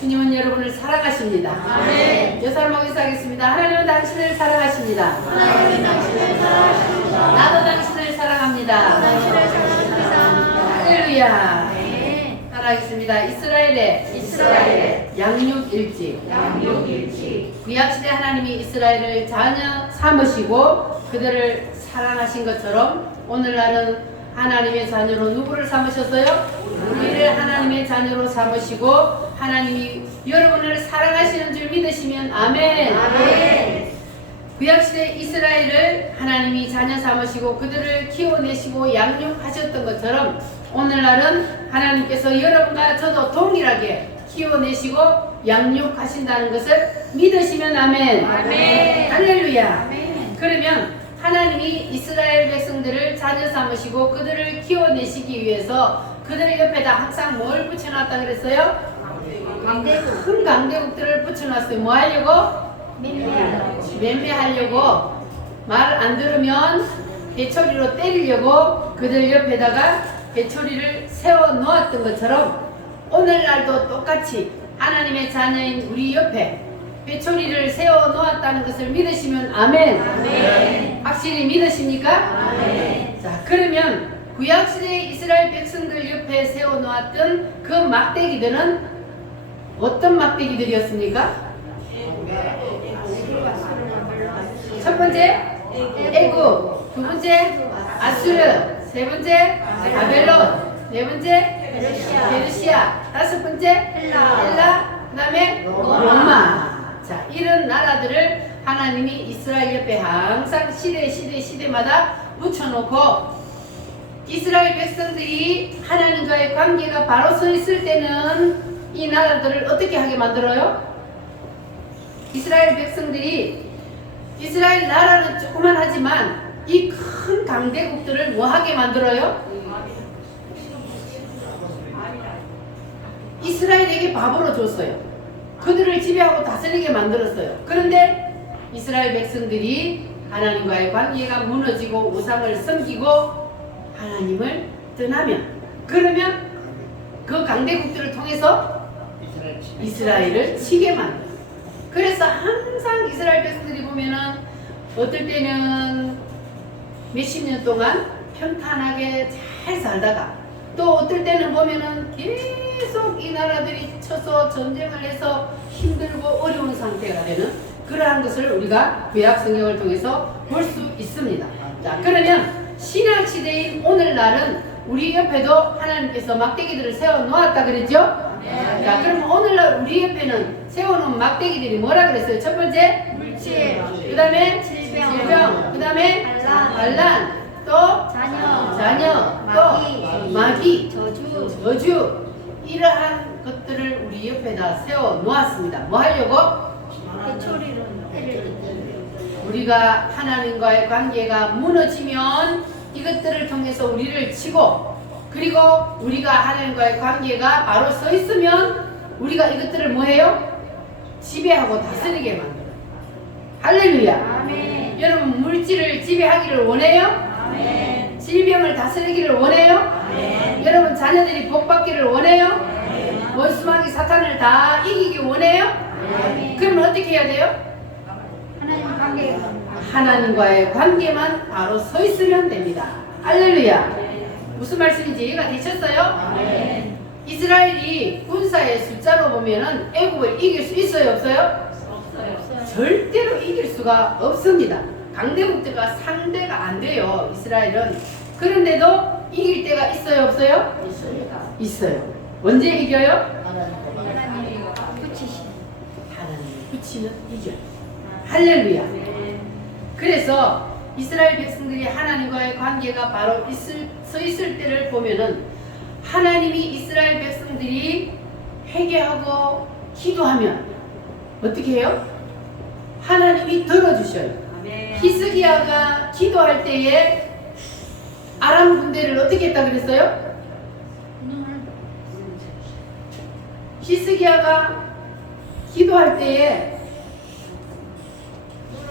주님은 여러분을 사랑하십니다. 아멘. 여 사람하고 인사하겠습니다. 하나님은 당신을 사랑하십니다. 하나님은 당신을 사랑하십니다. 나도 당신을 사랑합니다. 당신을 사랑합니다. 할렐루야. 네. 따라하겠습니다. 이스라엘의 양육일지. 구약시대 하나님이 이스라엘을 자녀 삼으시고 그들을 사랑하신 것처럼 오늘날은 하나님의 자녀로 누구를 삼으셨어요? 우리를 하나님의 자녀로 삼으시고 하나님이 여러분을 사랑하시는 줄 믿으시면 아멘. 아멘. 구약시대 이스라엘을 하나님이 자녀 삼으시고 그들을 키워내시고 양육하셨던 것처럼 오늘날은 하나님께서 여러분과 저도 동일하게 키워내시고 양육하신다는 것을 믿으시면 아멘. 아멘. 할렐루야. 아멘. 그러면 하나님이 이스라엘 백성들을 자녀 삼으시고 그들을 키워내시기 위해서 그들의 옆에다 항상 뭘 붙여놨다 그랬어요? 강대국. 큰 강대국들을 붙여놨어요. 뭐 하려고? 맴매하려고. 말 안 들으면 배초리로 때리려고 그들 옆에다가 배초리를 세워 놓았던 것처럼 오늘날도 똑같이 하나님의 자녀인 우리 옆에 배초리를 세워 놓았다는 것을 믿으시면 아멘. 아멘. 확실히 믿으십니까? 아멘. 자, 그러면 구약시대의 이스라엘 백성들 옆에 세워 놓았던 그 막대기들은 어떤 막대기들이었습니까? 첫 번째 애굽, 두 번째 아수르, 세 번째 바벨론, 네 번째 페르시아, 다섯 번째 헬라, 그 다음에 로마. 자, 이런 나라들을 하나님이 이스라엘 옆에 항상 시대마다 붙여놓고 이스라엘 백성들이 하나님과의 관계가 바로 서 있을 때는 이 나라들을 어떻게 하게 만들어요? 이스라엘 백성들이 이스라엘 나라는 조그만하지만 이 큰 강대국들을 뭐 하게 만들어요? 이스라엘에게 밥으로 줬어요. 그들을 지배하고 다스리게 만들었어요. 그런데 이스라엘 백성들이 하나님과의 관계가 무너지고 우상을 섬기고 하나님을 떠나면 그러면 그 강대국들을 통해서 이스라엘을 치게 만들어요. 그래서 항상 이스라엘 백성들이 보면은 어떨 때는 몇십 년 동안 평탄하게 잘 살다가 또 어떨 때는 보면은 계속 이 나라들이 쳐서 전쟁을 해서 힘들고 어려운 상태가 되는 그러한 것을 우리가 구약 성경을 통해서 볼 수 있습니다. 자, 그러면 신약 시대인 오늘날은 우리 옆에도 하나님께서 막대기들을 세워 놓았다 그랬죠? 네. 자, 그럼 오늘날 우리 옆에는 세워놓은 막대기들이 뭐라 그랬어요? 첫 번째 물질, 그 다음에 질병, 그 다음에 반란, 또 자녀, 또 마귀, 저주, 이러한 것들을 우리 옆에다 세워 놓았습니다. 뭐 하려고? 배초리로 때릴 우리가 하나님과의 관계가 무너지면 이것들을 통해서 우리를 치고 그리고 우리가 하나님과의 관계가 바로 서 있으면 우리가 이것들을 뭐 해요? 지배하고 다스리게 만들어요. 할렐루야. 아멘. 여러분 물질을 지배하기를 원해요? 아멘. 질병을 다스리기를 원해요? 아멘. 여러분 자녀들이 복받기를 원해요? 아멘. 원수마귀 사탄을 다 이기기 원해요? 아멘. 그러면 어떻게 해야 돼요? 하나님 관계. 하나님과의 관계만 바로 서 있으면 됩니다. 할렐루야. 무슨 말씀인지 이해가 되셨어요? 아멘. 이스라엘이 군사의 숫자로 보면은 애국을 이길 수 있어요, 없어요? 절대로 이길 수가 없습니다. 강대국들과 상대가 안 돼요, 이스라엘은. 그런데도 이길 때가 있어요, 없어요? 있어요. 언제 이겨요? 하나님 붙이신. 하나님이 붙이면 이겨요. 할렐루야. 그래서 이스라엘 백성들이 하나님과의 관계가 바로 서 있을 때를 보면은 하나님이 이스라엘 백성들이 회개하고 기도하면 어떻게 해요? 하나님이 들어주셔요. 히스기야가 기도할 때에 아람 군대를 어떻게 했다 그랬어요? 히스기야가 기도할 때에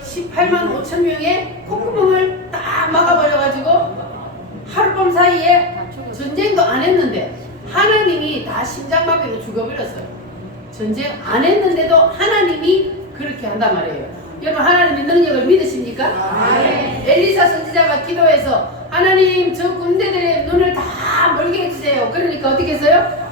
18만 5천 명의 콧구멍을 딱 막아버려가지고 하룻밤 사이에 전쟁도 안 했는데 하나님이 다 심장마비로 죽어버렸어요. 전쟁 안 했는데도 하나님이 그렇게 한단 말이에요. 여러분 하나님의 능력을 믿으십니까? 엘리사 선지자가 기도해서 하나님 저 군대들의 눈을 다 멀게 해주세요. 그러니까 어떻게 했어요?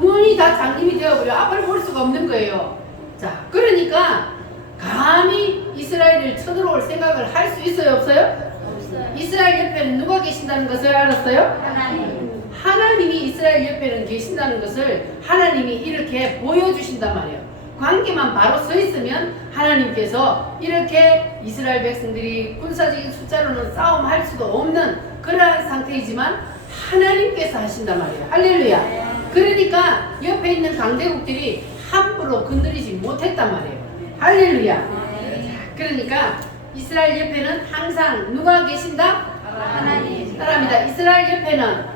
눈이 다 장님이 되어버려. 앞을 볼 수가 없는 거예요. 자, 그러니까 감히 이스라엘을 쳐들어올 생각을 할 수 있어요, 없어요? 없어요. 이스라엘 옆에는 누가 계신다는 것을 알았어요? 하나님. 하나님이 이스라엘 옆에는 계신다는 것을 하나님이 이렇게 보여주신단 말이에요. 관계만 바로 서 있으면 하나님께서 이렇게 이스라엘 백성들이 군사적인 숫자로는 싸움할 수도 없는 그러한 상태이지만 하나님께서 하신단 말이에요. 할렐루야. 그러니까 옆에 있는 강대국들이 함부로 건드리지 못했단 말이에요. 할렐루야. 그러니까 이스라엘 옆에는 항상 누가 계신다? 하나님. 따라합니다. 이스라엘 옆에는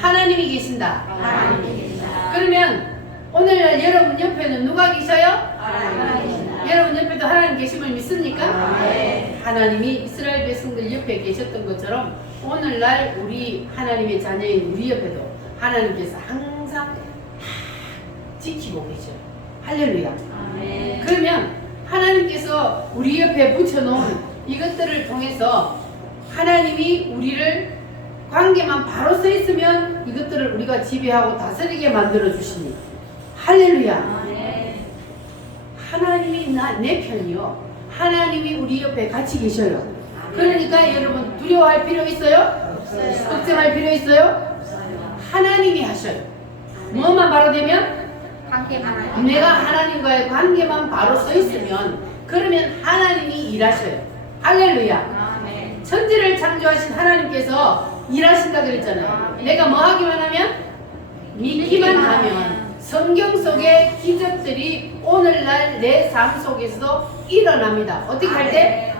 하나님이 계신다. 그러면 오늘날 여러분 옆에는 누가 계셔요? 여러분 옆에도 하나님 계심을 믿습니까? 하나님이 이스라엘 백성들 옆에 계셨던 것처럼 오늘날 우리 하나님의 자녀인 우리 옆에도 하나님께서 항상 지키고 계셔요. 할렐루야. 그러면 하나님께서 우리 옆에 붙여놓은 이것들을 통해서 하나님이 우리를 관계만 바로 서 있으면 이것들을 우리가 지배하고 다스리게 만들어 주시니 할렐루야. 하나님이 내 편이요. 하나님이 우리 옆에 같이 계셔요. 그러니까 여러분 두려워할 필요 있어요? 걱정할 필요 있어요? 하나님이 하셔요. 뭐만 바로 되면? 내가 하나님과의 관계만 바로 서 있으면 그러면 하나님이 일하셔요. 할렐루야. 천지를 창조하신 하나님께서 일하신다 그랬잖아요. 내가 뭐 하기만 하면? 믿기만 하면 성경 속의 기적들이 오늘날 내 삶 속에서도 일어납니다. 어떻게 할 때?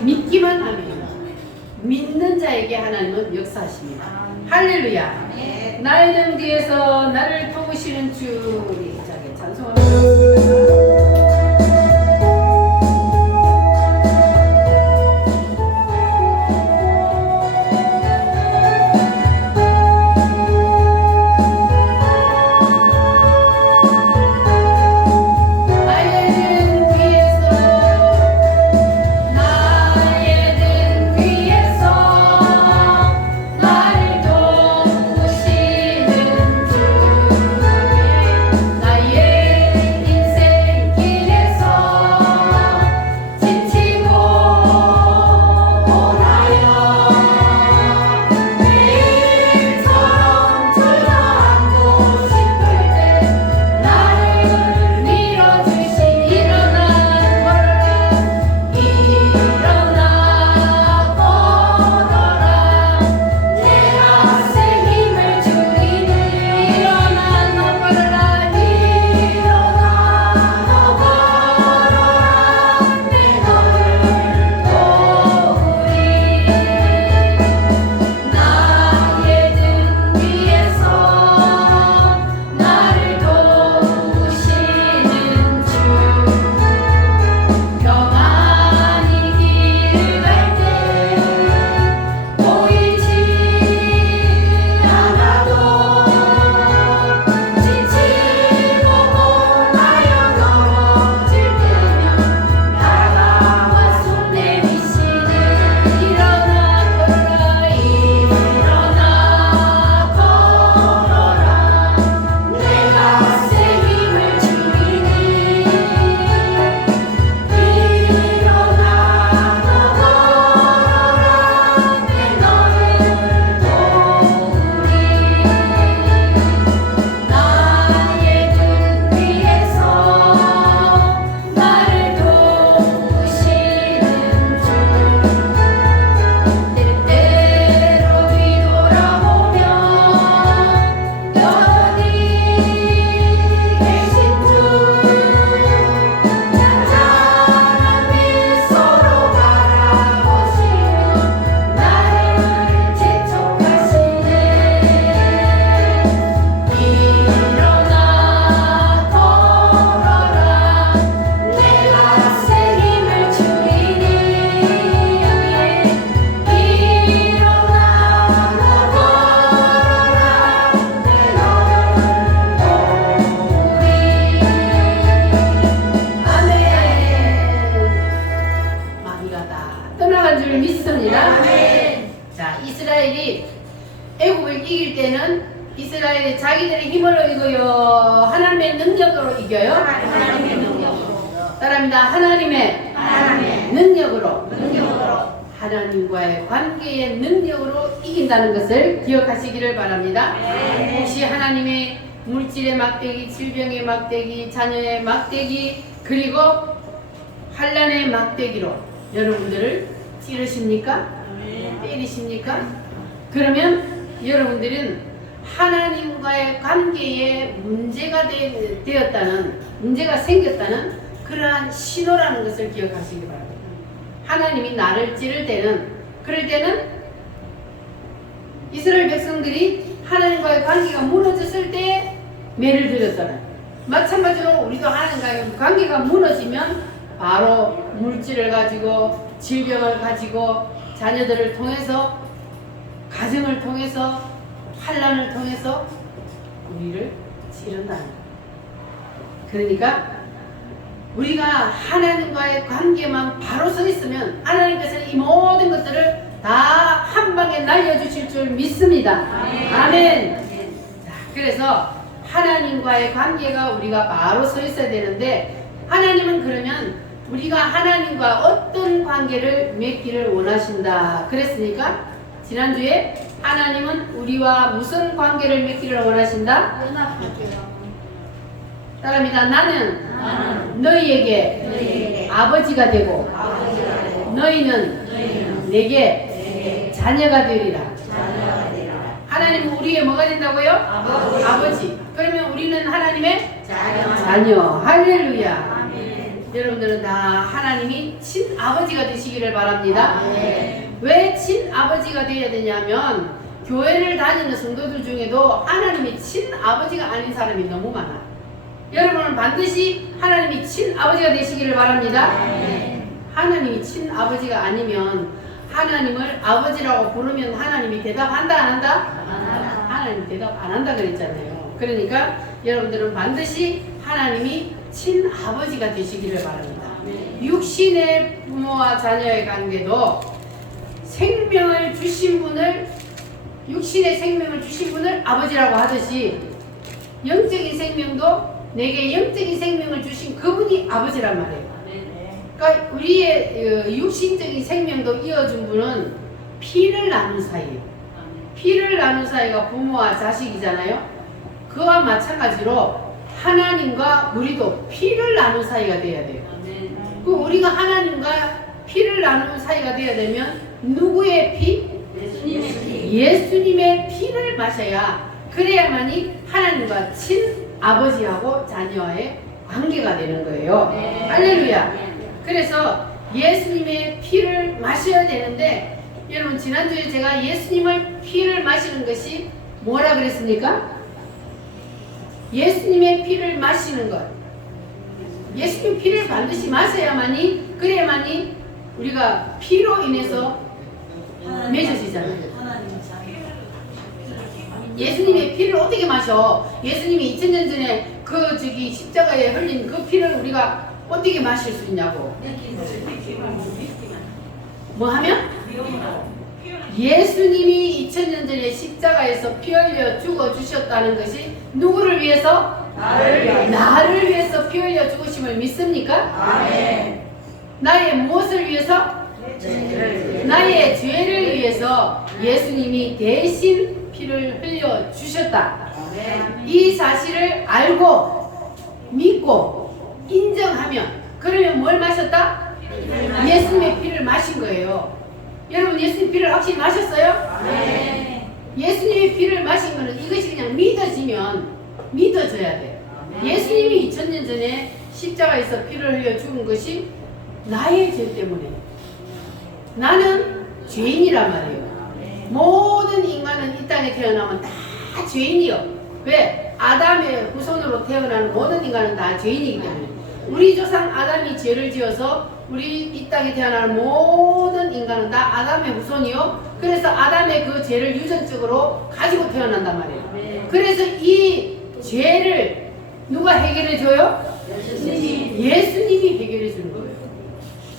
믿기만 하면 믿는 자에게 하나님은 역사하십니다. 할렐루야. 나의 등 뒤에서 나를 도우시는 주 우리 자기 찬송합니다. 나의 이거요. 하나님의 능력으로 이겨요. 하나님의 능력으로. 따라합니다. 하나님의 하나님의 능력으로. 능력으로. 하나님과의 관계의 능력으로 이긴다는 것을 기억하시기를 바랍니다. 네. 혹시 하나님의 물질의 막대기, 질병의 막대기, 자녀의 막대기, 그리고 환난의 막대기로 여러분들을 찌르십니까? 때리십니까? 그러면 여러분들은 하나님과의 관계에 문제가 되었다는, 문제가 생겼다는 그러한 신호라는 것을 기억하시기 바랍니다. 하나님이 나를 찌를 때는, 그럴 때는 이스라엘 백성들이 하나님과의 관계가 무너졌을 때 매를 들였잖아요. 마찬가지로 우리도 하나님과의 관계가 무너지면 바로 물질을 가지고, 질병을 가지고, 자녀들을 통해서, 가정을 통해서, 환난을 통해서 우리를 찌른다는 거예요. 그러니까 우리가 하나님과의 관계만 바로 서 있으면 하나님께서는 이 모든 것들을 다 한 방에 날려주실 줄 믿습니다. 아멘. 자, 그래서 하나님과의 관계가 우리가 바로 서 있어야 되는데, 하나님은 그러면 우리가 하나님과 어떤 관계를 맺기를 원하신다 그랬으니까, 지난주에 하나님은 우리와 무슨 관계를 맺기를 원하신다? 연합할게요. 따라합니다. 나는 너희에게 아버지가 되고 너희는 내게 자녀가 되리라. 하나님은 우리의 뭐가 된다고요? 아버지. 그러면 우리는 하나님의 자녀. 할렐루야. 여러분들은 다 하나님이 친아버지가 되시기를 바랍니다. 왜 친아버지가 되어야 되냐면, 교회를 다니는 성도들 중에도 하나님이 친아버지가 아닌 사람이 너무 많아. 여러분은 반드시 하나님이 친아버지가 되시기를 바랍니다. 하나님이 친아버지가 아니면 하나님을 아버지라고 부르면 하나님이 대답한다 안 한다? 하나님 대답 안 한다 그랬잖아요. 그러니까 여러분들은 반드시 하나님이 친아버지가 되시기를 바랍니다. 육신의 부모와 자녀의 관계도 생명을 주신 분을, 육신의 생명을 주신 분을 아버지라고 하듯이, 영적인 생명도 내게 영적인 생명을 주신 그분이 아버지란 말이에요. 그러니까 우리의 육신적인 생명도 이어준 분은 피를 나눈 사이예요. 피를 나눈 사이가 부모와 자식이잖아요. 그와 마찬가지로 하나님과 우리도 피를 나눈 사이가 돼야 돼요. 그 우리가 하나님과 피를 나눈 사이가 돼야 되면 누구의 피? 예수님의 피를 마셔야, 그래야만이 하나님과 친아버지하고 자녀와의 관계가 되는 거예요. 할렐루야. 그래서 예수님의 피를 마셔야 되는데, 여러분 지난주에 제가 예수님의 피를 마시는 것이 뭐라 그랬습니까? 예수님의 피를 마시는 것, 예수님 피를 반드시 마셔야만이, 그래야만이 우리가 피로 인해서 맺어지잖아요. 예수님의 피를 어떻게 마셔? 예수님이 2000년 전에 그 십자가에 흘린 그 피를 우리가 어떻게 마실 수 있냐고. 뭐 하면? 예수님이 2000년 전에 십자가에서 피 흘려 죽어 주셨다는 것이 누구를 위해서? 나를 위해서 피 흘려 죽으심을 믿습니까? 아멘. 나의 무엇을 위해서? 나의 죄를 위해서 예수님이 대신 피를 흘려 주셨다. 이 사실을 알고 믿고 인정하면, 그러면 뭘 마셨다? 예수님의 피를 마신 거예요. 여러분 예수님 피를 확실히 마셨어요? 네. 예수님의 피를 마신 거는 이것이 그냥 믿어져야 돼요. 예수님이 2000년 전에 십자가에서 피를 흘려 죽은 것이 나의 죄 때문에. 나는 죄인이란 말이에요. 모든 인간은 이 땅에 태어나면 다 죄인이요. 왜? 아담의 후손으로 태어나는 모든 인간은 다 죄인이기 때문에. 우리 조상 아담이 죄를 지어서 우리 이 땅에 태어나는 모든 인간은 다 아담의 후손이요. 그래서 아담의 그 죄를 유전적으로 가지고 태어난단 말이에요. 그래서 이 죄를 누가 해결해 줘요? 예수님이 해결해 주는 거예요.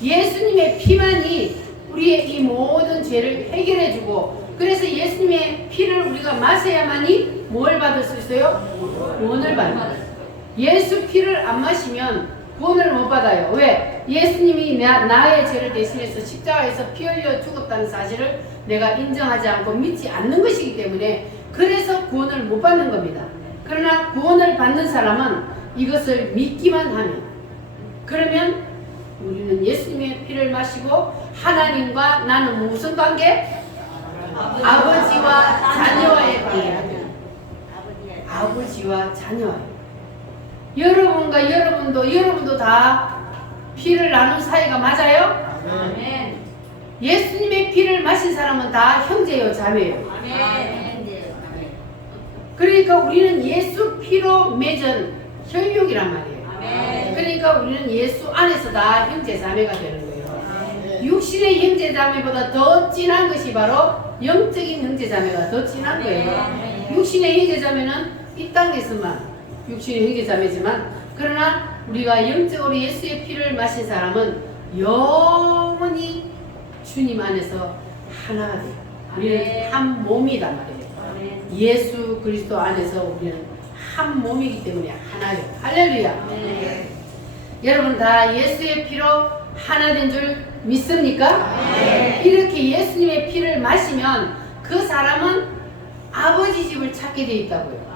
예수님의 피만이 우리의 이 모든 죄를 해결해 주고 그래서 예수님의 피를 우리가 마셔야만이 뭘 받을 수 있어요? 구원을 받는. 예수 피를 안 마시면 구원을 못 받아요. 왜? 예수님이 나의 죄를 대신해서 십자가에서 피 흘려 죽었다는 사실을 내가 인정하지 않고 믿지 않는 것이기 때문에 그래서 구원을 못 받는 겁니다. 그러나 구원을 받는 사람은 이것을 믿기만 하면, 그러면 우리는 예수님의 피를 마시고 하나님과 나는 무슨 관계? 아버지와 자녀와의 관계. 아버지와 자녀와의. 여러분과 여러분도 다 피를 나눈 사이가 맞아요? 아멘. 예수님의 피를 마신 사람은 다 형제요, 자매요. 아멘. 그러니까 우리는 예수 피로 맺은 혈육이란 말이에요. 아멘. 그러니까 우리는 예수 안에서 다 형제 자매가 되는 거예요. 육신의 형제 자매보다 더 진한 것이 바로 영적인 형제 자매가 더 진한 거예요. 육신의 형제 자매는 이 땅에서만 육신의 형제 자매지만, 그러나 우리가 영적으로 예수의 피를 마신 사람은 영원히 주님 안에서 하나가 돼요. 우리는 한 몸이단 말이에요. 예수 그리스도 안에서 우리는 한 몸이기 때문에 하나예요. 할렐루야. 여러분 다 예수의 피로 하나 된 줄 믿습니까? 이렇게 예수님의 피를 마시면 그 사람은 아버지 집을 찾게 돼 있다고요.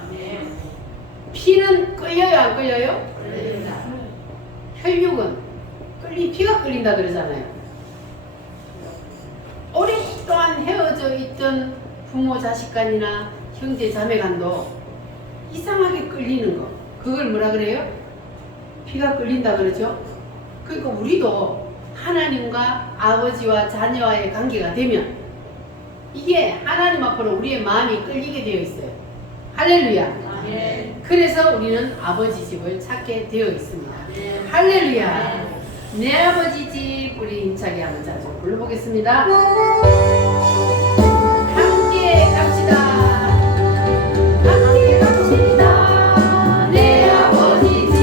피는 끌려요, 안 끌려요? 혈육은 피가 끌린다 그러잖아요. 오랫동안 헤어져 있던 부모 자식 간이나 형제 자매 간도 이상하게 끌리는 거, 그걸 뭐라 그래요? 피가 끌린다 그러죠. 그러니까 우리도 하나님과 아버지와 자녀와의 관계가 되면 이게 하나님 앞으로 우리의 마음이 끌리게 되어 있어요. 할렐루야. 그래서 우리는 아버지 집을 찾게 되어 있습니다. 할렐루야. 내 아버지 집, 우리 힘차게 한번 자주 불러보겠습니다. 함께 갑시다. 함께 갑시다. 내 아버지 집,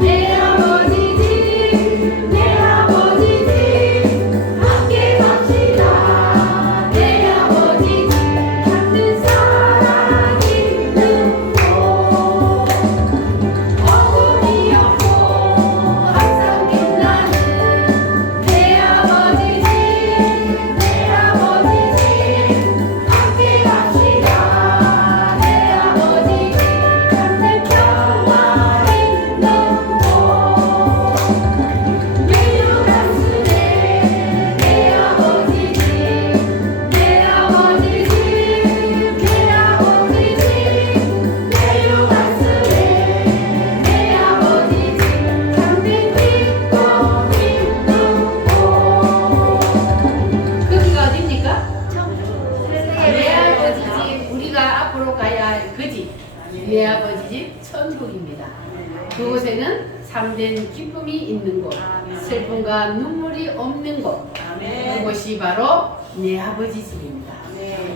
내 아버지 집, 내 아버지 집. 함께 갑시다. 내 아버지 집, 같은 사랑 있는 곳. 어둠이 없고 항상 빛나는 내 아버지 집, 내 아버지 집. 함께 갑시다. 내 아버지 집, 같은 평화 있는 곳. 매일 가슴에 내 아버지 집, 내 아버지 집, 내 아버지 집. 매일 가슴에 내 아버지 집, 담대 깊고 있는 곳. 거기가 어딥니까? 내 아버지 집, 우리가 앞으로 가야 할 그 집, 내 아버지 집 천국입니다. 그곳에는 참된 기쁨이 있는 곳, 슬픔과 눈물이 없는 곳, 그곳이 바로 내 아버지 집입니다.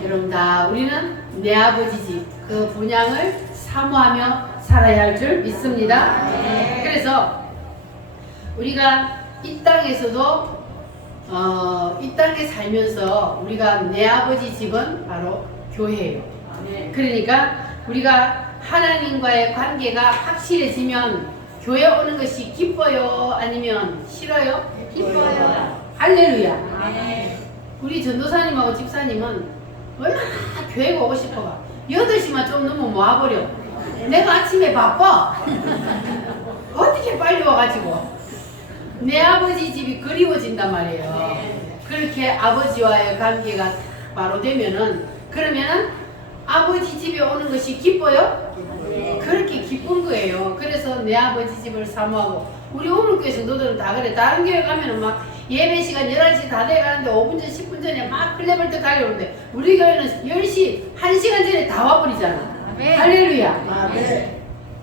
여러분 다 우리는 내 아버지 집, 그 분양을 사모하며 살아야 할 줄 믿습니다. 그래서 우리가 이 땅에서도 이 땅에 살면서 우리가 내 아버지 집은 바로 교회예요. 그러니까 우리가 하나님과의 관계가 확실해지면 교회 오는 것이 기뻐요? 아니면 싫어요? 기뻐요. 할렐루야. 우리 전도사님하고 집사님은 얼마나 교회 오고 싶어가 8시만 좀 넘으면 와버려. 내가 아침에 바빠. 어떻게 빨리 와가지고 내 아버지 집이 그리워진단 말이에요. 그렇게 아버지와의 관계가 바로 되면은, 그러면은 아버지 집에 오는 것이 기뻐요? 그렇게 기쁜 거예요. 그래서 내 아버지 집을 사모하고, 우리 오물교회에서 너들은 다 그래. 다른 교회 가면은 막 예배 시간 11시 다 돼가는데 5분 전 10분 전에 막 클레벌떡 달려오는데, 우리 교회는 10시 1시간 전에 다 와버리잖아. 할렐루야.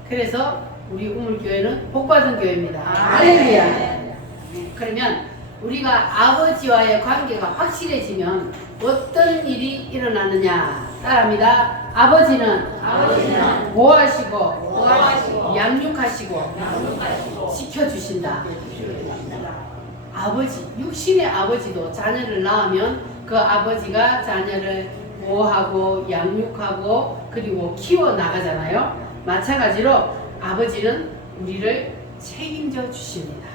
그래서 우리 우물교회는 복받은 교회입니다. 할렐루야. 그러면 우리가 아버지와의 관계가 확실해지면 어떤 일이 일어나느냐 따라합니다. 아버지는 보호하시고 양육하시고 지켜주신다. 아버지, 육신의 아버지도 자녀를 낳으면 그 아버지가 자녀를 보호하고 양육하고 그리고 키워 나가잖아요. 마찬가지로 아버지는 우리를 책임져 주십니다.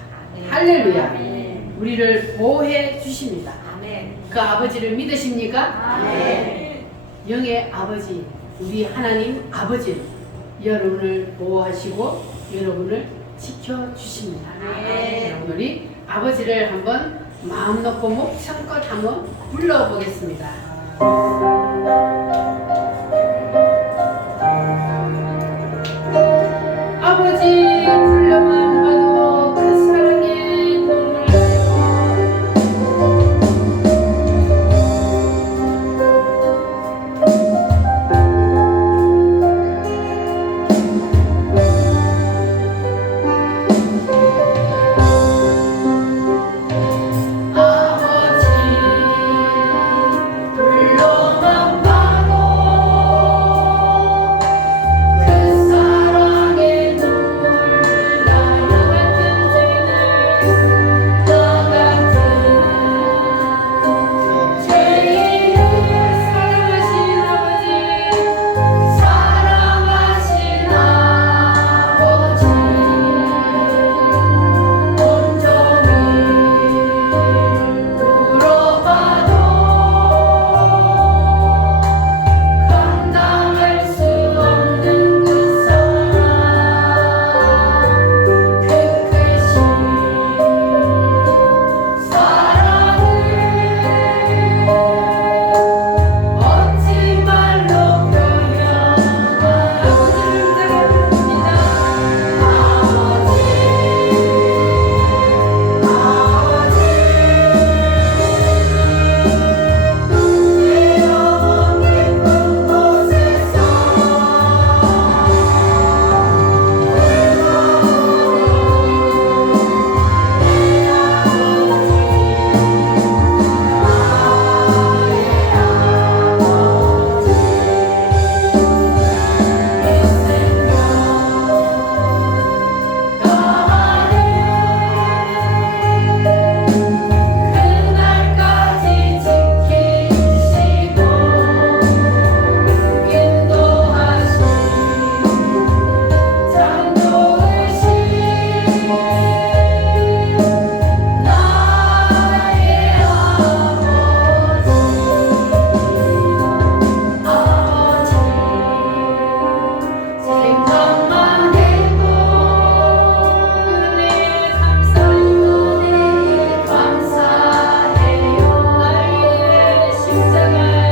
할렐루야. 아멘. 우리를 보호해 주십니다. 아멘. 그 아버지를 믿으십니까? 아멘. 영의 아버지, 우리 하나님 아버지는 여러분을 보호하시고 여러분을 지켜주십니다. 아멘. 여러분 우리 아버지를 한번 마음 놓고 목청껏 한번 불러보겠습니다. 아버지 불러만 봐도 그 사랑의 눈물 아버지 불러만 봐도 그 사랑의 눈물 나요 같은 죄를 나 같은 죄인을 사랑하신 아버지 사랑하신 아버지 온종일 울어봐도 감당할 수 없는 그 사랑 그 크신 사랑을 멋진 말로 표현하여 아버지를 부릅니다. 외로운 깊은 곳에서 그날까지 지키시고 인도하신 참 좋으신 나의 아버지 생각만 해도 은혜에 감사해요 나의 십자가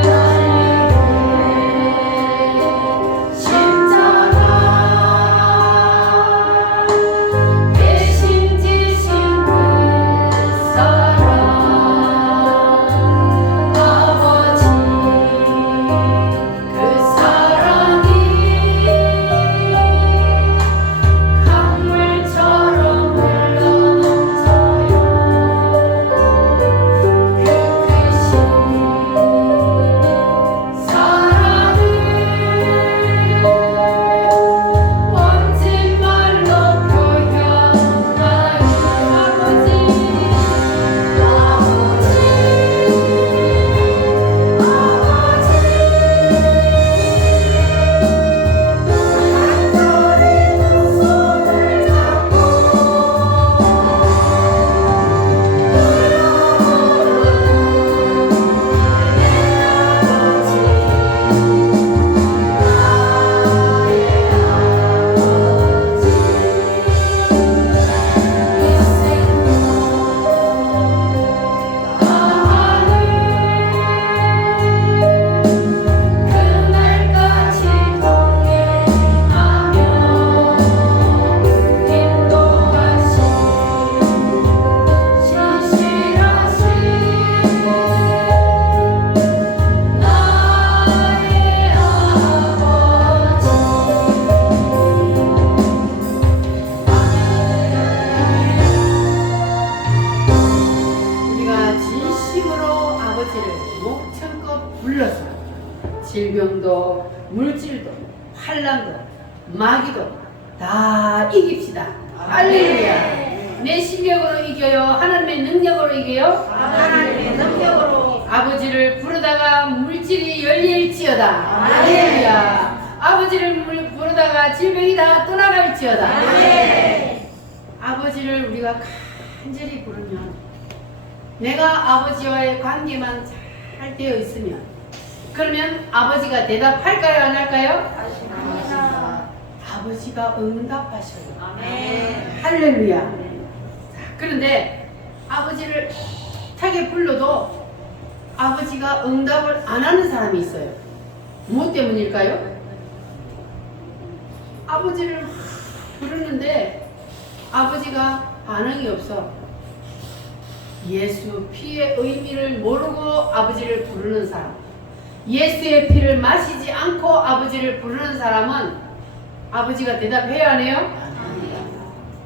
대신 지신 그 사랑 아버지 그 사랑이 강물처럼 흘러넘쳐요 그 크신 사랑을 멋진 말로 표현하여 아버지 그날까지 동행하며 인도하신 신실하신 나의 아버지 우리가 진심으로 아버지를 목청껏 불러서 질병도 물질도 환란도 마귀도 다 이깁시다. 할렐루야. 내 실력으로 이겨요? 하나님의 능력으로 이겨요? 하나님의 능력으로 아버지를 부르다가 물질이 열릴지어다. 할렐루야. 아버지를 부르다가 질병이 다 떠나갈지어다. 아버지를 우리가 간절히 부르면, 내가 아버지와의 관계만 잘 되어 있으면, 그러면 아버지가 대답할까요, 안 할까요? 아버지가 응답하셔요. 할렐루야. 자, 그런데 아버지를 애타게 불러도 아버지가 응답을 안 하는 사람이 있어요. 무엇 때문일까요? 아버지를 막 부르는데 아버지가 반응이 없어. 예수 피의 의미를 모르고 아버지를 부르는 사람, 예수의 피를 마시지 않고 아버지를 부르는 사람은 아버지가 대답해야 하네요?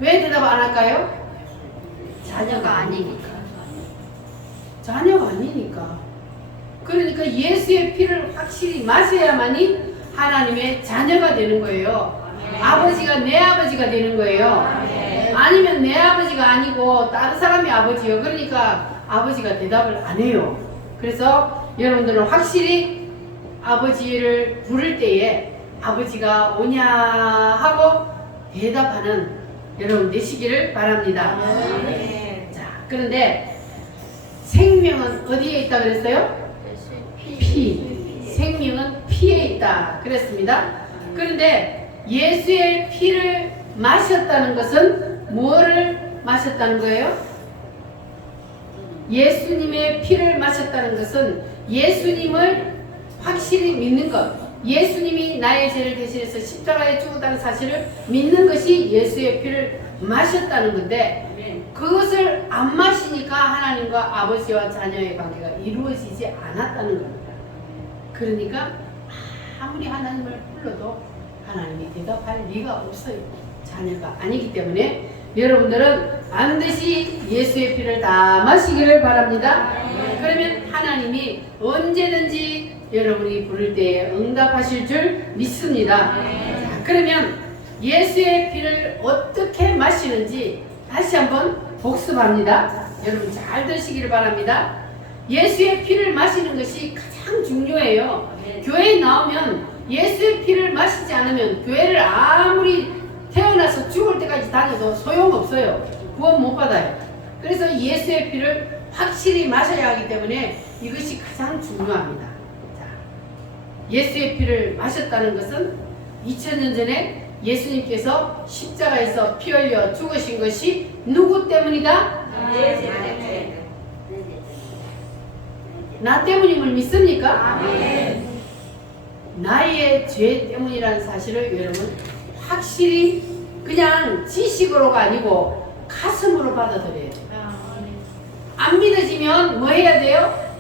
왜 대답 안 할까요? 자녀가 아니니까. 자녀가 아니니까. 그러니까 예수의 피를 확실히 마셔야만이 하나님의 자녀가 되는 거예요. 아버지가 내 아버지가 되는 거예요. 아니면 내 아버지가 아니고 다른 사람이 아버지요. 그러니까 아버지가 대답을 안 해요. 그래서 여러분들은 확실히 아버지를 부를 때에 아버지가 오냐 하고 대답하는 여러분 되시기를 바랍니다. 자, 그런데 생명은 어디에 있다 그랬어요? 피. 생명은 피에 있다 그랬습니다. 그런데 예수의 피를 마셨다는 것은 무엇을 마셨다는 거예요? 예수님의 피를 마셨다는 것은 예수님을 확실히 믿는 것, 예수님이 나의 죄를 대신해서 십자가에 죽었다는 사실을 믿는 것이 예수의 피를 마셨다는 건데, 그것을 안 마시니까 하나님과 아버지와 자녀의 관계가 이루어지지 않았다는 겁니다. 그러니까 아무리 하나님을 불러도 하나님이 대답할 리가 없어요. 자녀가 아니기 때문에 여러분들은 반드시 예수의 피를 다 마시기를 바랍니다. 그러면 하나님이 언제든지 여러분이 부를 때에 응답하실 줄 믿습니다. 자, 그러면 예수의 피를 어떻게 마시는지 다시 한번 복습합니다. 여러분 잘 들으시기를 바랍니다. 예수의 피를 마시는 것이 가장 중요해요. 교회에 나오면 예수의 피를 마시지 않으면 교회를 아무리 태어나서 죽을 때까지 다녀도 소용없어요. 구원 못 받아요. 그래서 예수의 피를 확실히 마셔야 하기 때문에 이것이 가장 중요합니다. 자, 예수의 피를 마셨다는 것은 2000년 전에 예수님께서 십자가에서 피 흘려 죽으신 것이 누구 때문이다? 나 때문임을 믿습니까? 나의 죄 때문이라는 사실을 여러분 확실히 그냥 지식으로가 아니고 가슴으로 받아들여야 돼요. 안 믿어지면 뭐 해야 돼요?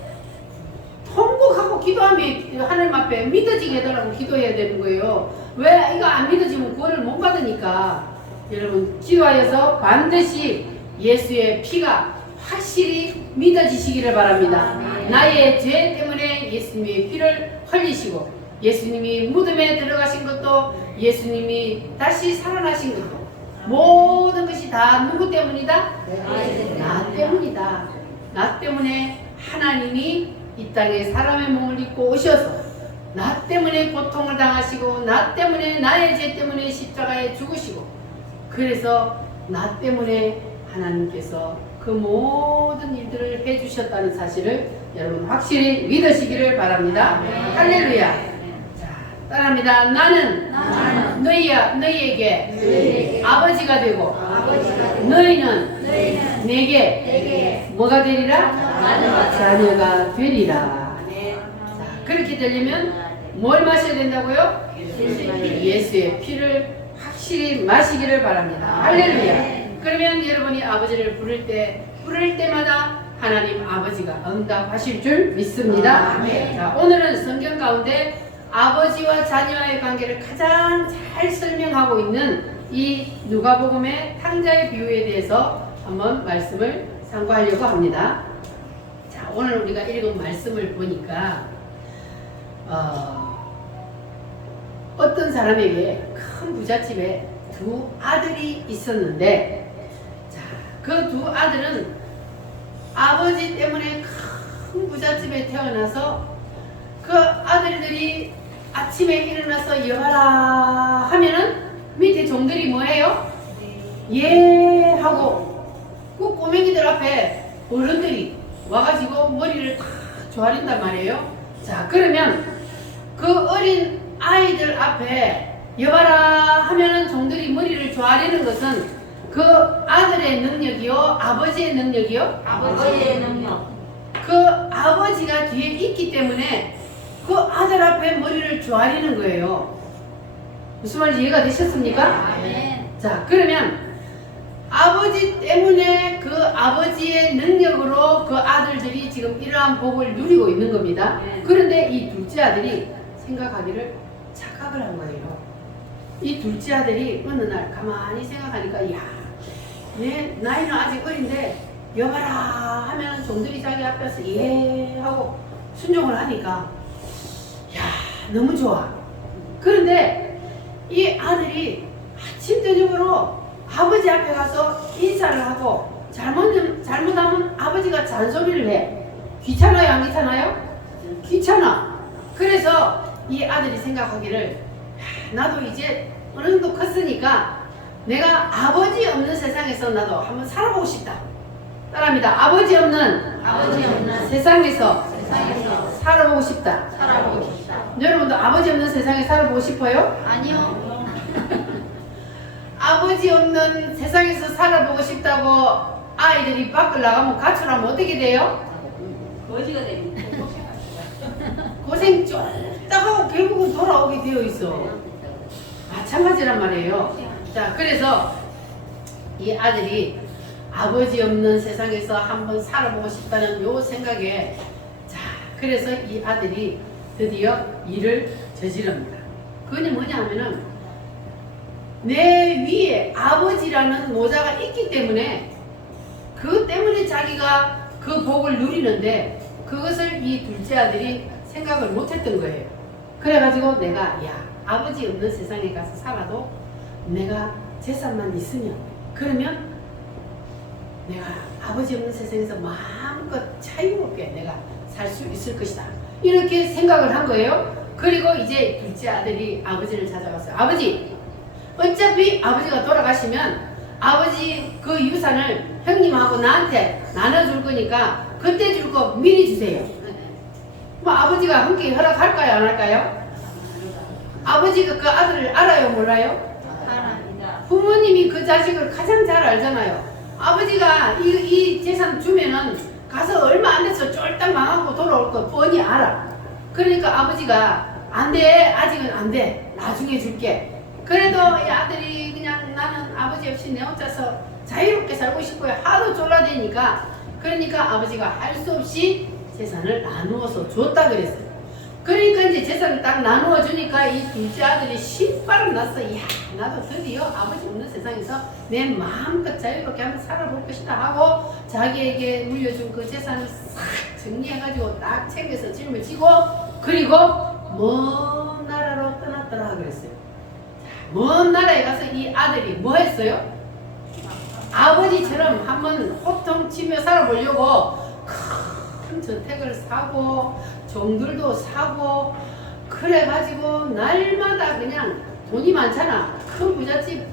통곡하고 기도하면 하나님 앞에 믿어지게 해달라고 기도해야 되는 거예요. 왜? 이거 안 믿어지면 구원을 못 받으니까. 여러분 기도하여서 반드시 예수의 피가 확실히 믿어지시기를 바랍니다. 나의 죄 때문에 예수님의 피를 흘리시고 예수님이 무덤에 들어가신 것도 예수님이 다시 살아나신 것도 모든 것이 다 누구 때문이다? 나 때문이다. 나 때문에 하나님이 이 땅에 사람의 몸을 입고 오셔서 나 때문에 고통을 당하시고 나 때문에 나의 죄 때문에 십자가에 죽으시고 그래서 나 때문에 하나님께서 그 모든 일들을 해주셨다는 사실을 여러분 확실히 믿으시기를 바랍니다. 할렐루야. 자, 따라합니다. 나는 너희에게 아버지가 되고 너희는 내게 뭐가 되리라? 자녀가 되리라. 자, 그렇게 되려면 뭘 마셔야 된다고요? 예수의 피를 확실히 마시기를 바랍니다. 할렐루야. 그러면 여러분이 아버지를 부를 때마다 하나님 아버지가 응답하실 줄 믿습니다. 자, 오늘은 성경 가운데 아버지와 자녀와의 관계를 가장 잘 설명하고 있는 이 누가복음의 탕자의 비유에 대해서 한번 말씀을 상고하려고 합니다. 자, 오늘 우리가 읽은 말씀을 보니까 어떤 사람에게 큰 부잣집에 두 아들이 있었는데, 자, 그 두 아들은 아버지 때문에 큰 부잣집에 태어나서 그 아들들이 아침에 일어나서 여봐라 하면은 밑에 종들이 뭐해요? 예 하고 그 꼬맹이들 앞에 어른들이 와가지고 머리를 다 조아린단 말이에요. 자, 그러면 그 어린 아이들 앞에 여봐라 하면은 종들이 머리를 조아리는 것은 그 아들의 능력이요? 아버지의 능력이요? 아버지의 능력. 그 아버지가 뒤에 있기 때문에 그 아들 앞에 머리를 조아리는 거예요. 무슨 말인지 이해가 되셨습니까? 아멘. 자, 그러면 아버지 때문에 그 아버지의 능력으로 그 아들들이 지금 이러한 복을 누리고 있는 겁니다. 네. 그런데 이 둘째 아들이 생각하기를 착각을 한 거예요. 이 둘째 아들이 어느 날 가만히 생각하니까, 야, 내 나이는 아직 어린데 여봐라 하면 종들이 자기 앞에서 예 하고 순종을 하니까, 야, 너무 좋아. 그런데 이 아들이 아침 저녁으로 아버지 앞에 가서 인사를 하고 잘못하면 아버지가 잔소리를 해. 귀찮아요, 안 귀찮아요? 귀찮아. 그래서 이 아들이 생각하기를, 나도 이제 어느 정도 컸으니까 내가 아버지 없는 세상에서 나도 한번 살아보고 싶다. 따라합니다. 아버지 없는 세상에서 세상에서 살아보고 싶다. 살아보고 싶다. 여러분도 아버지 없는 세상에 살아보고 싶어요? 아니요. 아버지 없는 세상에서 살아보고 싶다고 아이들이 밖을 나가면 가출하면 어떻게 돼요? 거지가 됩니다. 고생 쫄딱 하고 결국은 돌아오게 되어 있어. 마찬가지란 말이에요. 자, 그래서 이 아들이 아버지 없는 세상에서 한번 살아보고 싶다는 요 생각에, 자, 그래서 이 아들이 드디어 일을 저지릅니다. 그게 뭐냐 하면은 내 위에 아버지라는 모자가 있기 때문에 그 때문에 자기가 그 복을 누리는데 그것을 이 둘째 아들이 생각을 못했던 거예요. 그래가지고 내가, 야, 아버지 없는 세상에 가서 살아도 내가 재산만 있으면, 그러면 내가 아버지 없는 세상에서 마음껏 자유롭게 내가 살 수 있을 것이다. 이렇게 생각을 한 거예요. 그리고 이제 둘째 아들이 아버지를 찾아갔어요. 아버지, 어차피 아버지가 돌아가시면 아버지 그 유산을 형님하고 나한테 나눠줄 거니까 그때 줄 거 미리 주세요. 뭐 아버지가 함께 허락할까요, 안 할까요? 아버지가 그 아들을 알아요, 몰라요? 사랑합니다. 부모님이 그 자식을 가장 잘 알잖아요. 아버지가 이 재산 주면은 가서 얼마 안 돼서 쫄딱 망하고 돌아올 거 뻔히 알아. 그러니까 아버지가 안 돼, 아직은 안 돼, 나중에 줄게. 그래도 이 아들이 그냥 나는 아버지 없이 내 혼자서 자유롭게 살고 싶고요 하도 졸라대니까, 그러니까 아버지가 할 수 없이 재산을 나누어서 줬다 그랬어요. 그러니까 이제 재산을 딱 나누어 주니까 이 둘째 아들이 신바람 났어. 이야, 나도 드디어 아버지 없는 세상에서 내 마음껏 자유롭게 한번 살아볼 것이다 하고 자기에게 물려준 그 재산을 싹 정리해가지고 딱 챙겨서 짊어지고, 그리고 먼 나라로 떠났더라 그랬어요. 자, 먼 나라에 가서 이 아들이 뭐 했어요? 아버지처럼 한번 호통치며 살아보려고 큰 저택을 사고 종들도 사고 그래가지고 날마다 그냥 돈이 많잖아. 큰 부잣집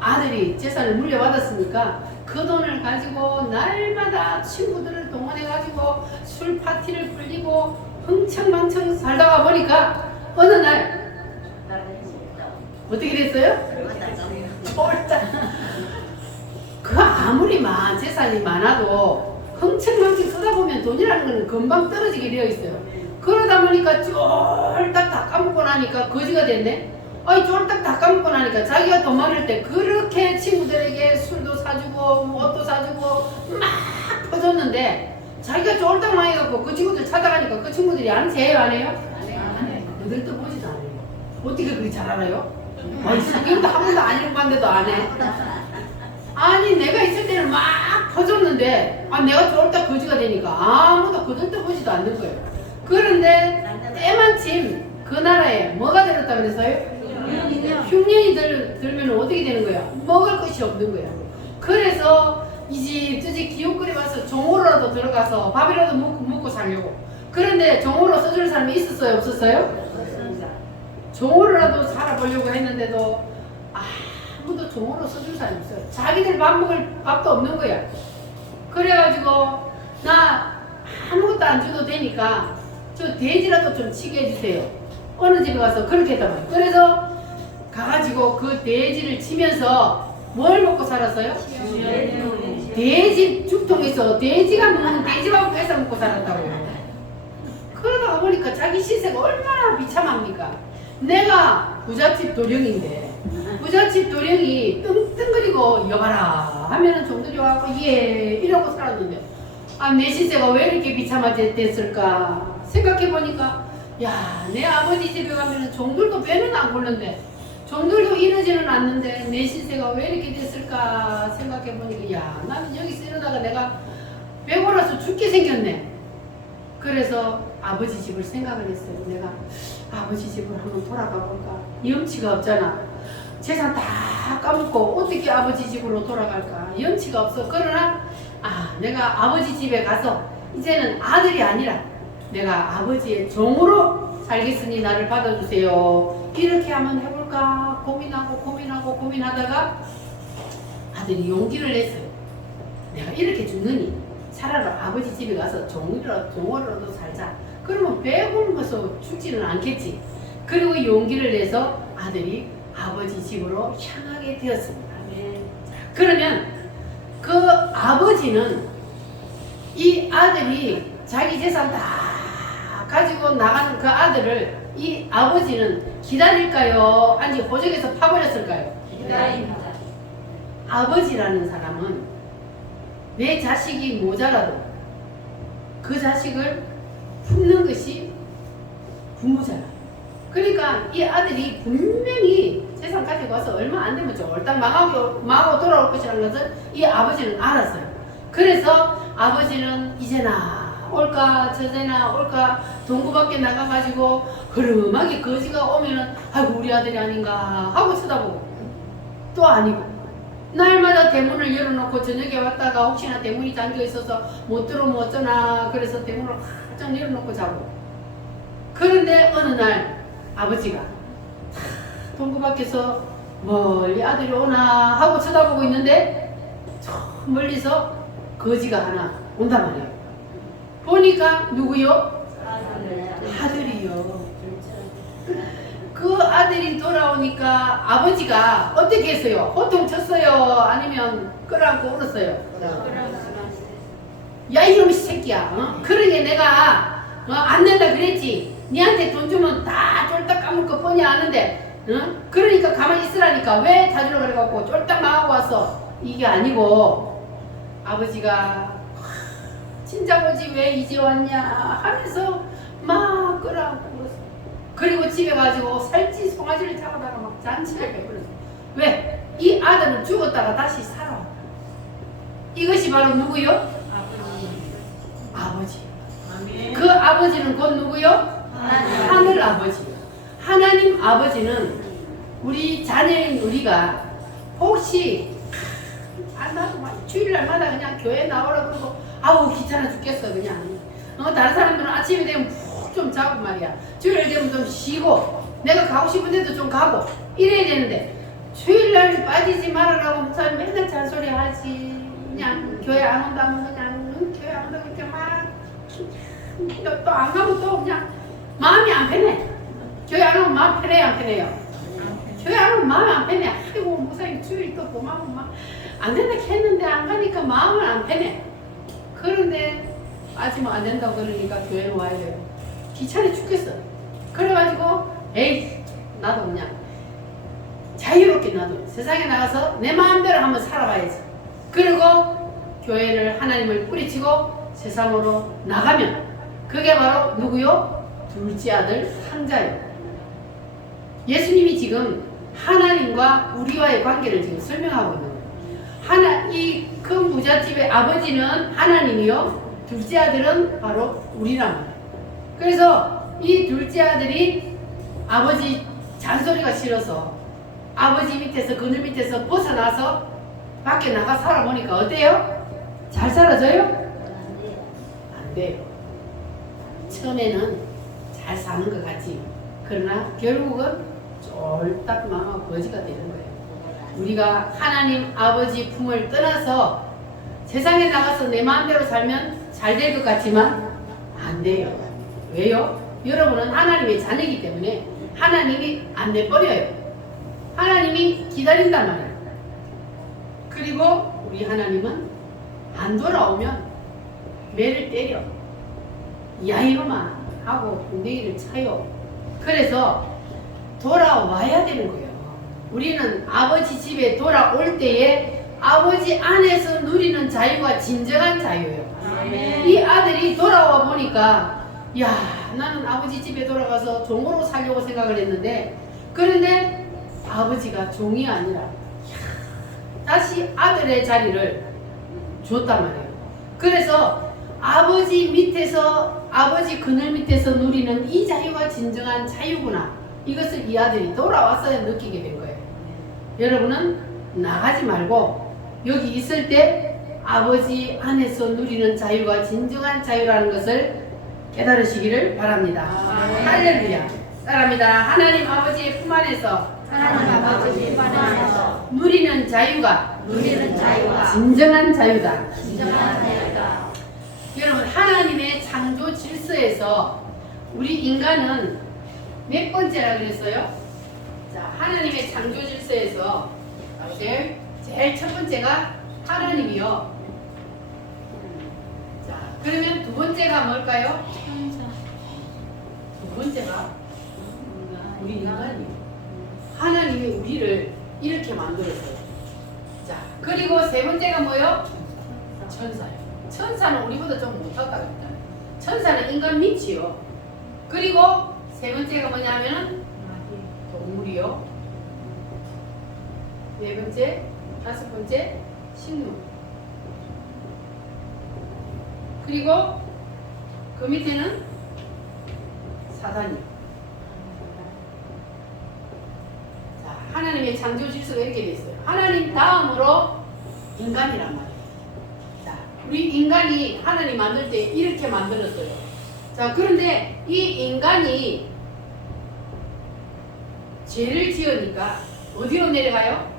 아들이 재산을 물려받았으니까 그 돈을 가지고 날마다 친구들을 동원해가지고 술 파티를 불리고 흥청망청 살다가 보니까 어느 날 어떻게 됐어요? 쫄딱. 그 아무리 재산이 많아도 흥청망청 쓰다 보면 돈이라는 거는 금방 떨어지게 되어 있어요. 그러다 보니까 쫄딱 다 까먹고 나니까 거지가 됐네. 아니 쫄딱 다 까먹고 나니까 자기가 돈 많을 때 그렇게 친구들에게 술도 사주고 옷도 사주고 막 퍼줬는데 자기가 쫄딱 망해갖고 그 친구들 찾아가니까 그 친구들이 아는 제예요, 안 해요? 안 해. 그들도 보지도 않아요. 어떻게 그렇게 잘 알아요? 아니 성경도 한 번도 안 읽어봤는데도 안 해. 아니 내가 있을 때는 막 퍼줬는데 내가 쫄딱 거지가 되니까 아무도 그들도 보지도 않는 거예요. 그런데 때마침 그 나라에 뭐가 들었다 그랬어요? 흉년이 들면 어떻게 되는 거야? 먹을 것이 없는 거야. 그래서 이 집 저 집 기웃거리 와서 종으로라도 들어가서 밥이라도 먹고 살려고. 그런데 종으로 써줄 사람이 있었어요, 없었어요? 없습니다. 종으로라도 살아보려고 했는데도 아무도 종으로 써줄 사람이 없어요. 자기들 밥 먹을 밥도 없는 거야. 그래가지고 나 아무것도 안 줘도 되니까 저 돼지라도 좀 치게 해주세요. 어느 집에 가서 그렇게 했단 말이에요. 그래서 가가지고 그 돼지를 치면서 뭘 먹고 살았어요? 돼지 죽통에서 돼지가 먹는 돼지밥 뺏어 먹고 살았다고요. 그러다가 보니까 자기 시세가 얼마나 비참합니까? 내가 부잣집 도령인데 부잣집 도령이 뚱뚱거리고 여봐라 하면은 종들이 와서 예 이러고 살았는데 내 시세가 왜 이렇게 비참하게 됐을까 생각해보니까 야 내 아버지 집에 가면은 종들도 배는 안 고른데 종들도 이러지는 않는데 내 시세가 왜 이렇게 됐을까 생각해보니까 야 나는 여기서 이러다가 내가 배고라서 죽게 생겼네. 그래서 아버지 집을 생각을 했어요. 내가 아버지 집을 한번 돌아가 볼까. 염치가 없잖아. 재산 다 까먹고 어떻게 아버지 집으로 돌아갈까. 염치가 없어. 그러나 내가 아버지 집에 가서 이제는 아들이 아니라 내가 아버지의 종으로 살겠으니 나를 받아주세요. 이렇게 한번 해볼까 고민하다가 아들이 용기를 냈어요. 내가 이렇게 죽느니 차라리 아버지 집에 가서 종으로라도 살자. 그러면 배고파서 죽지는 않겠지. 그리고 용기를 내서 아들이 아버지 집으로 향하게 되었습니다. 그러면 그 아버지는 이 아들이 자기 재산 다 가지고 나가는 그 아들을 이 아버지는 기다릴까요? 아니 호적에서 파버렸을까요? 기다립니다. 아버지라는 사람은 내 자식이 모자라도 그 자식을 품는 것이 부모잖아. 그러니까 이 아들이 분명히 재산 가지고 와서 얼마 안 되면 쫄딱 망하고 돌아올 것이라는 것을 이 아버지는 알았어요. 그래서 아버지는 이제나 올까 저제나 올까 동구밖에 나가가지고 흐름하게 거지가 오면은 아이고 우리 아들이 아닌가 하고 쳐다보고 또 아니고 날마다 대문을 열어놓고 저녁에 왔다가 혹시나 대문이 잠겨있어서 못 들어오면 어쩌나 그래서 대문을 활짝 열어놓고 자고. 그런데 어느 날 아버지가 동구 밖에서 멀리 아들이 오나 하고 쳐다보고 있는데 저 멀리서 거지가 하나 온단 말이에요. 보니까 누구요? 아들이요. 그 아들이 돌아오니까 아버지가 어떻게 했어요? 호통 쳤어요? 아니면 끌어안고 울었어요? 야 이놈의 새끼야. 그러게 내가 안 된다 그랬지. 니한테 돈 주면 다 쫄딱 까먹을 거 뻔히 아는데 그러니까 가만히 있으라니까 왜 자주러 그래갖고 쫄딱 망하고 왔어. 이게 아니고 아버지가 진짜 뭐지 왜 이제 왔냐 하면서 막 끌어안고 울었어. 그리고 집에 가지고 살찌 송아지를 잡아다가 막 잔치를 해버렸어. 왜? 이 아들은 죽었다가 다시 살아왔다. 이것이 바로 누구요? 아버지. 그 아버지는 곧 누구요? 하늘 아버지. 하나님 아버지는 우리 자녀인 우리가 혹시 나도 막 주일날마다 그냥 교회 나오라 그러고 아우 귀찮아 죽겠어 그냥. 다른 사람들은 아침에 되면 푹 좀 자고 말이야. 주일 되면 좀 쉬고 내가 가고 싶은 데도 좀 가고 이래야 되는데 주일날 빠지지 말아라고 목사님 맨날 잔소리 하지. 그냥 교회 안 온다면 그냥 교회 안 온다고 이렇게 막 또 안 가고 또 그냥 마음이 안 편해. 교회 안 오면 마음 편해요 안 편해요? 교회 안 오면 마음이 안 편해. 아이고 목사님 주일 또 고마워 막 안 된다 했는데 안 가니까 마음은 안 편해. 그런데 빠지면 안 된다고 그러니까 교회에 와야 돼요. 귀찮아 죽겠어. 그래가지고 에이 나도 그냥 자유롭게 나도 세상에 나가서 내 마음대로 한번 살아봐야지. 그리고 교회를 하나님을 뿌리치고 세상으로 나가면 그게 바로 누구요? 둘째 아들 상자요. 예수님이 지금 하나님과 우리와의 관계를 지금 설명하고 있는 거예요. 이 큰 부잣집의 아버지는 하나님이요. 둘째 아들은 바로 우리란 말이에요. 그래서 이 둘째 아들이 아버지 잔소리가 싫어서 아버지 밑에서 그늘 밑에서 벗어나서 밖에 나가 살아보니까 어때요? 잘 살아져요? 안 돼요. 안 돼요. 처음에는 잘 사는 것 같지. 그러나 결국은 쫄딱 망하고 거지가 되는 거예요. 우리가 하나님 아버지 품을 떠나서 세상에 나가서 내 마음대로 살면 잘 될 것 같지만 안 돼요. 왜요? 여러분은 하나님의 자녀이기 때문에 하나님이 안 내버려요. 하나님이 기다린단 말이에요. 그리고 우리 하나님은 안 돌아오면 매를 때려. 야 이놈아 하고 궁뎅이를 차요. 그래서 돌아와야 되는 거예요. 우리는 아버지 집에 돌아올 때에 아버지 안에서 누리는 자유가 진정한 자유예요. 아멘. 이 아들이 돌아와 보니까 야 나는 아버지 집에 돌아가서 종으로 살려고 생각을 했는데 그런데 아버지가 종이 아니라 다시 아들의 자리를 줬단 말이에요. 그래서 아버지 밑에서 아버지 그늘 밑에서 누리는 이 자유가 진정한 자유구나. 이것을 이 아들이 돌아와서 느끼게 된 거예요. 여러분은 나가지 말고 여기 있을 때 아버지 안에서 누리는 자유가 진정한 자유라는 것을 깨달으시기를 바랍니다. 할렐루야. 따라합니다. 하나님 아버지의 품 안에서 하나님 아버지 품 안에서 누리는 자유가 누리는 자유가 진정한 자유다. 진정한 자유다. 여러분 하나님의 창조 질서에서 우리 인간은 몇 번째라 그랬어요? 자, 하나님의 창조 질서에서 제일 첫 번째가 하나님이요. 자, 그러면 두 번째가 뭘까요? 두 번째가 우리 인간이요. 하나님이 우리를 이렇게 만들었어요. 자, 그리고 세 번째가 뭐요? 천사요. 천사는 우리보다 좀 못하다고 했다. 천사는 인간 밑이요. 그리고 세 번째가 뭐냐면은 동물이요. 네 번째, 다섯 번째 식물. 그리고 그 밑에는 사단이요. 자, 하나님의 창조 질서가 이렇게 돼 있어요. 하나님 다음으로 인간이란 말이에요. 자, 우리 인간이 하나님 만들 때 이렇게 만들었어요. 자, 그런데 이 인간이 죄를 지으니까 어디로 내려가요?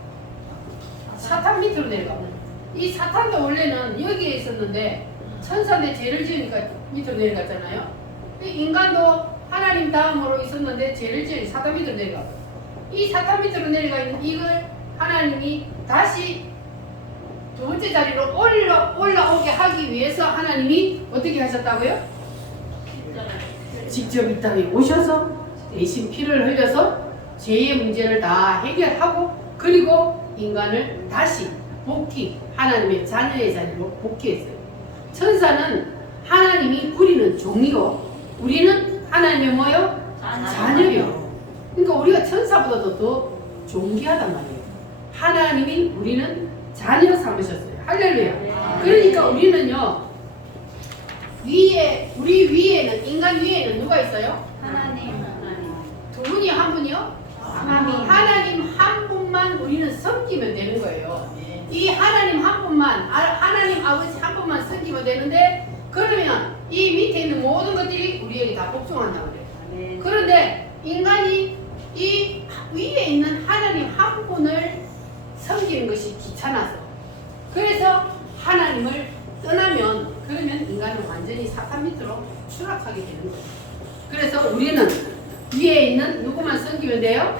사탄 밑으로 내려가요. 이 사탄도 원래는 여기에 있었는데 천사인데 죄를 지으니까 밑으로 내려갔잖아요. 이 인간도 하나님 다음으로 있었는데 죄를 지으니까 사탄 밑으로 내려가요. 이 사탄 밑으로 내려가 있는 이걸 하나님이 다시 두 번째 자리로 올라오게 하기 위해서 하나님이 어떻게 하셨다고요? 직접 이 땅에 오셔서 대신 피를 흘려서 죄의 문제를 다 해결하고 그리고 인간을 다시 복귀 하나님의 자녀의 자리로 복귀했어요. 천사는 하나님이 부리는 종이고 우리는 하나님의 뭐요? 자녀요. 그러니까 우리가 천사보다도 더 존귀하단 말이에요. 하나님이 우리는 자녀 삼으셨어요. 할렐루야. 그러니까 우리는요 우리 위에는 인간 위에는 누가 있어요? 하나님. 두 분이 한 분이요? 하나님 한 분만 우리는 섬기면 되는 거예요. 이 하나님 한 분만 하나님 아버지 한 분만 섬기면 되는데 그러면 이 밑에 있는 모든 것들이 우리에게 다 복종한다고 그래요. 그런데 인간이 이 위에 있는 하나님 한 분을 섬기는 것이 귀찮아서 그래서 하나님을 떠나면 그러면 인간은 완전히 사탄 밑으로 추락하게 되는 거예요. 그래서 우리는 위에 있는 누구만 섬기면 돼요?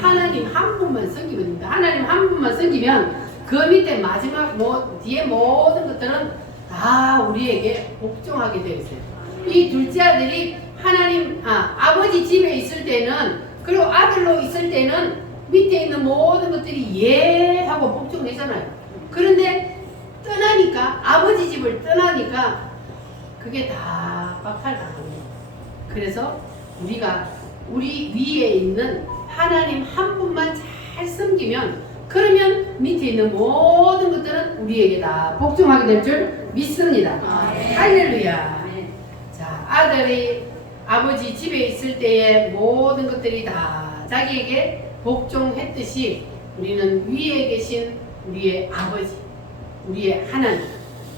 하나님 한 분만 섬기면 됩니다. 하나님 한 분만 섬기면 그 밑에 마지막 뒤에 모든 것들은 다 우리에게 복종하게 되어 있어요. 이 둘째 아들이 하나님 아버지 집에 있을 때는 그리고 아들로 있을 때는 밑에 있는 모든 것들이 예 하고 복종되잖아요. 그런데 떠나니까 아버지 집을 떠나니까 그게 다 박탈당합니다. 그래서 우리가 우리 위에 있는 하나님 한 분만 잘 섬기면 그러면 밑에 있는 모든 것들은 우리에게 다 복종하게 될 줄 믿습니다. 할렐루야. 자, 아들이 아버지 집에 있을 때의 모든 것들이 다 자기에게 복종했듯이 우리는 위에 계신 우리의 아버지, 우리의 하나님,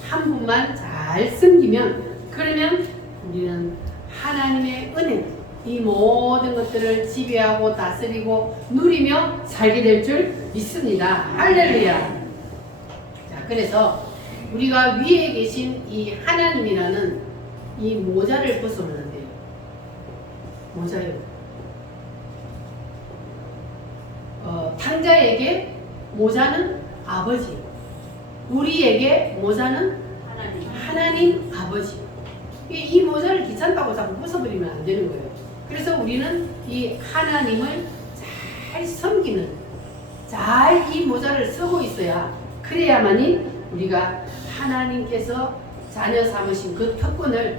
한 분만 잘 섬기면, 그러면 우리는 하나님의 은혜, 이 모든 것들을 지배하고 다스리고 누리며 살게 될 줄 믿습니다. 할렐루야. 자, 그래서 우리가 위에 계신 이 하나님이라는 이 모자를 벗으면 안 돼요. 모자요. 탕자에게 모자는 아버지, 우리에게 모자는 하나님 아버지. 이 모자를 귀찮다고 자꾸 벗어버리면 안 되는 거예요. 그래서 우리는 이 하나님을 잘 섬기는, 잘 이 모자를 쓰고 있어야, 그래야만이 우리가 하나님께서 자녀 삼으신 그 특권을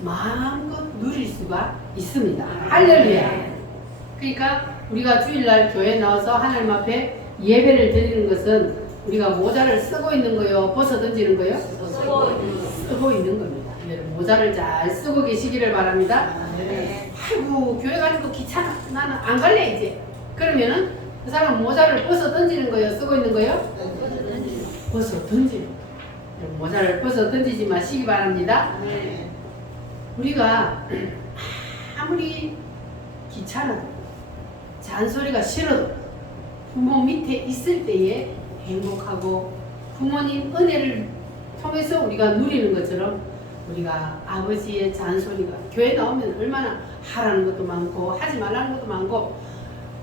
마음껏 누릴 수가 있습니다. 할렐루야. 그러니까 우리가 주일날 교회에 나와서 하나님 앞에 예배를 드리는 것은 우리가 모자를 쓰고 있는 거요, 벗어 던지는 거요? 쓰고 있는 겁니다. 여러분, 모자를 잘 쓰고 계시기를 바랍니다. 아이고, 교회 가는 거 귀찮아, 나는 안 갈래 이제. 그러면은 그 사람 모자를 벗어 던지는 거요, 쓰고 있는 거요? 벗어 던지는 거예요. 모자를 벗어 던지지 마시기 바랍니다. 우리가 아무리 귀찮아도, 잔소리가 싫어도 부모 밑에 있을 때에 행복하고 부모님 은혜를 통해서 우리가 누리는 것처럼, 우리가 아버지의 잔소리가, 교회 나오면 얼마나 하라는 것도 많고 하지 말라는 것도 많고,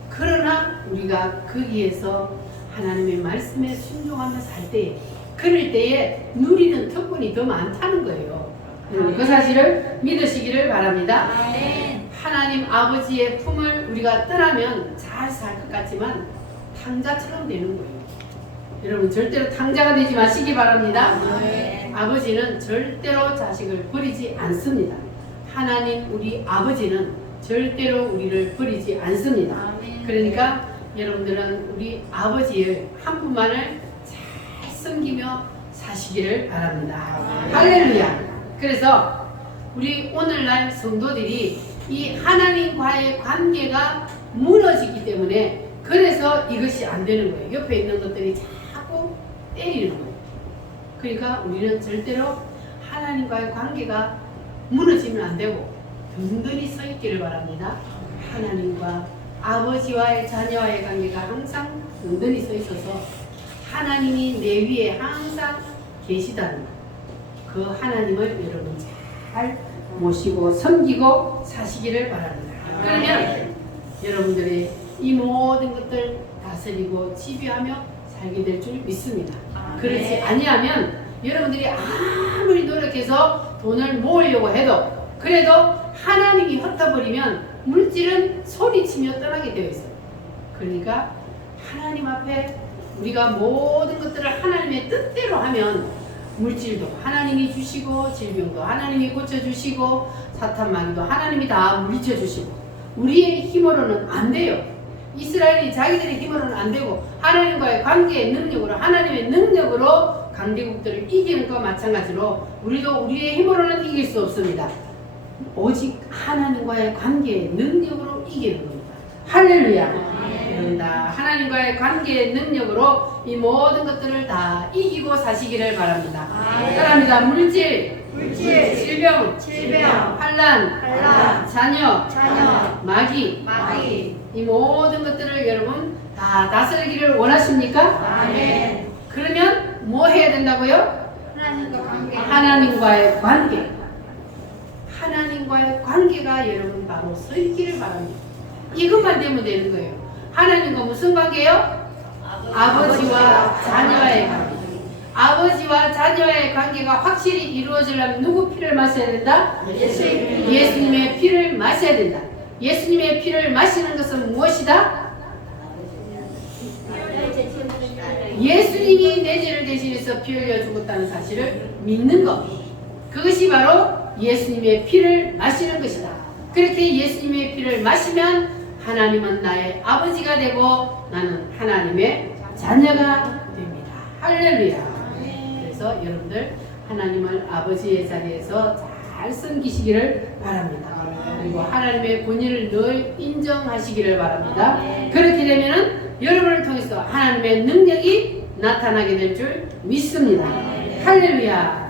그러나 우리가 거기에서 하나님의 말씀에 순종하며 살 때에, 그럴 때에 누리는 특권이 더 많다는 거예요. 그 사실을 믿으시기를 바랍니다. 하나님 아버지의 품을 우리가 떠나면 잘 살 것 같지만 탕자처럼 되는 거예요. 여러분, 절대로 탕자가 되지 마시기 바랍니다. 아버지는 절대로 자식을 버리지 않습니다. 하나님 우리 아버지는 절대로 우리를 버리지 않습니다. 그러니까 여러분들은 우리 아버지의 한 분만을 잘 섬기며 사시기를 바랍니다. 할렐루야. 그래서 우리 오늘날 성도들이 이 하나님과의 관계가 무너지기 때문에, 그래서 이것이 안 되는 거예요. 옆에 있는 것들이 자꾸 때리는 거예요. 그러니까 우리는 절대로 하나님과의 관계가 무너지면 안 되고 든든히 서 있기를 바랍니다. 하나님과 아버지와의 자녀와의 관계가 항상 든든히 서 있어서 하나님이 내 위에 항상 계시다는 그 하나님을 여러분 잘 모시고 섬기고 사시기를 바랍니다. 그러면 여러분들이 이 모든 것들 다스리고 지배하며 살게 될 줄 믿습니다. 그렇지 아니하면 여러분들이 아무리 노력해서 돈을 모으려고 해도, 그래도 하나님이 흩어버리면 물질은 소리치며 떠나게 되어 있어요. 그러니까 하나님 앞에 우리가 모든 것들을 하나님의 뜻대로 하면 물질도 하나님이 주시고, 질병도 하나님이 고쳐주시고, 사탄마귀도 하나님이 다 물리쳐주시고, 우리의 힘으로는 안 돼요. 이스라엘이 자기들의 힘으로는 안 되고, 하나님과의 관계의 능력으로, 하나님의 능력으로 강대국들을 이기는 것과 마찬가지로 우리도 우리의 힘으로는 이길 수 없습니다. 오직 하나님과의 관계의 능력으로 이기는 겁니다. 할렐루야. 여러분 다 하나님과의 관계의 능력으로 이 모든 것들을 다 이기고 사시기를 바랍니다. 바랍니다. 물질, 질병, 환난, 자녀, 마귀, 이 모든 것들을 여러분 다 다스리기를 원하십니까? 그러면 뭐 해야 된다고요? 하나님과의 관계. 하나님과의 관계가 여러분 바로 서 있기를 바랍니다. 이것만 되면 되는 거예요. 하나님과 무슨 관계요? 아버지와 자녀의 관계. 아버지와 자녀의 관계가 확실히 이루어지려면 누구 피를 마셔야 된다? 예수님의 피를 마셔야 된다. 예수님의 피를 마시는 것은 무엇이다? 예수님이 내 죄를 대신해서 피 흘려 죽었다는 사실을 믿는 것. 그것이 바로 예수님의 피를 마시는 것이다. 그렇게 예수님의 피를 마시면 하나님은 나의 아버지가 되고 나는 하나님의 자녀가 됩니다. 할렐루야. 그래서 여러분들 하나님을 아버지의 자리에서 잘 섬기시기를 바랍니다. 그리고 하나님의 권위를 늘 인정하시기를 바랍니다. 그렇게 되면은 여러분을 통해서 하나님의 능력이 나타나게 될 줄 믿습니다. 할렐루야.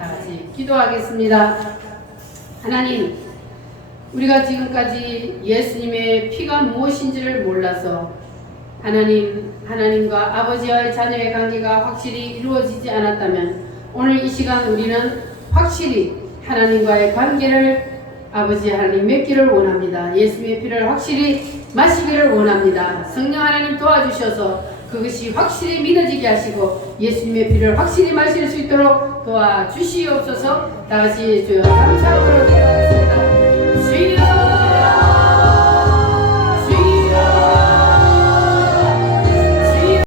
기도하겠습니다. 하나님, 우리가 지금까지 예수님의 피가 무엇인지를 몰라서 하나님과 아버지와의 자녀의 관계가 확실히 이루어지지 않았다면 오늘 이 시간 우리는 확실히 하나님과의 관계를 아버지 하나님 맺기를 원합니다. 예수님의 피를 확실히 마시기를 원합니다. 성령 하나님 도와주셔서 그것이 확실히 믿어지게 하시고 예수님의 피를 확실히 마실 수 있도록 도와주시옵소서. 다같이 주여 감사하도록 기도하겠습니다.